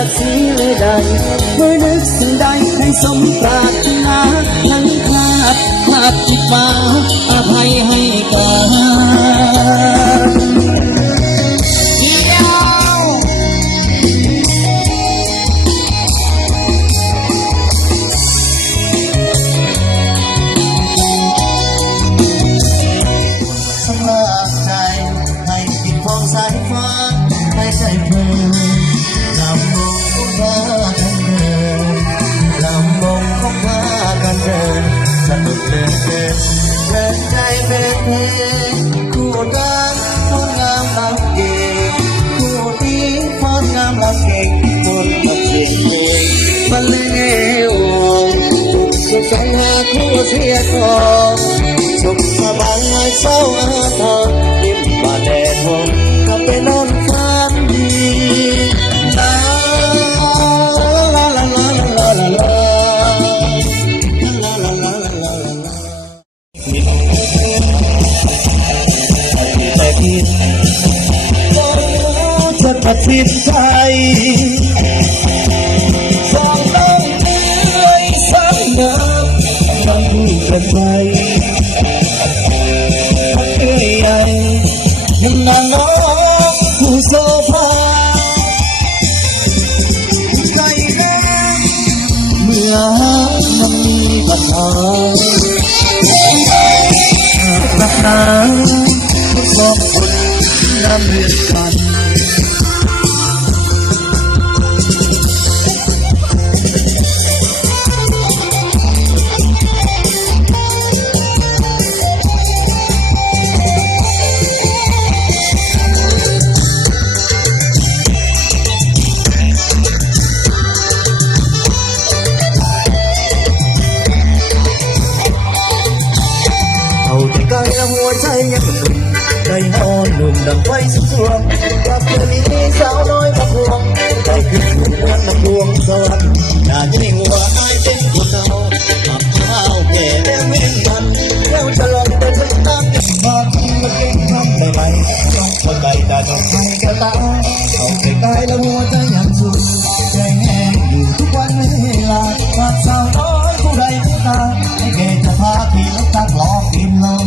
ศักดิ์ศรีเลยใดเมื่อนึกสิ่งใดให้สมปรารถนาทั้งพลาดผิดมาอภัยให้กันสายฟ้าให้ใจเพลินลำมงของพากันเดินลำมงของพากันเดินสนุกเดินเดินเดินใจเป็นเพลงคู่กันพองามลำเก่งคู่ดีพองามลำเก่งคนกับเสียงเพลงบรรเลงสุขสันต์หาคู่เสียกองสุขสบายเศร้าอาทรยิ้มบานแดดหอมไปนอนฝันดีลาลาลาลาลาลาลาแต่คิดจะตัดสินใจสองต้องเหนื่อยสักหนาต้องดูเป็นไปเหนื่อยใหญ่ยังนานน้องผู้โซฟาใจแห้งเมื่อมันมีปัญหารักนาสองคนน้ำเลือดกันใจและหัวใจยังหนุ่มใจอ่อนหนุ่มดังไฟสุดสวงกับเธอนี้สาวน้อยมาพวงใจขึ้นเหมือนน้ำดวงสวรรค์น่ายิ่งว่าอายเป็นคนเอาขับข้าวแก่แม่เว้นกันแล้วจะลองไปถึงตั้งบ้านมาเก่งทำได้ไหมต้องเข้าใจแต่ต้องให้กระตาเอาใจและหัวใจยังสุดใจแห้งอยู่ทุกวันเวลาขาดสาวน้อยผู้ใดผู้ตาให้แกจะพาขี่รถตักล้อกินลม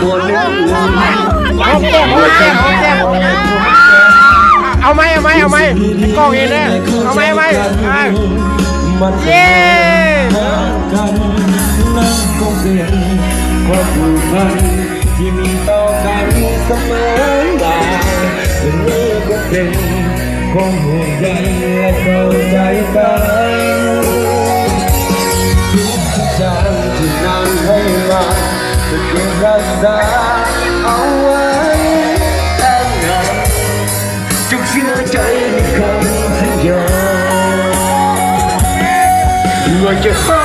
ปวดหัว เอาไหมกล้องเองนะเอาไหมมัน เย้ กันนั่นคงเป็นความผูกพันที่มีต่อกันเสมอมาเป็นเรื่องก็เป็นความห่วงใยและเข้าใจกันทุกอย่างที่นานให้มาจะเก็บรักษาเอาไว้แต่งานจงเชื่อใจในคำสัญญาว่าจะหา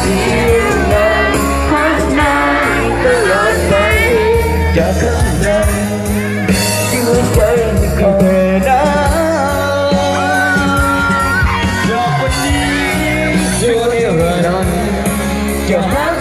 เพียงนานพักนานตลอดไปจากข้างในที่หัวใจไม่เคยได้จากวันนี้จนนิรันดร์จะหา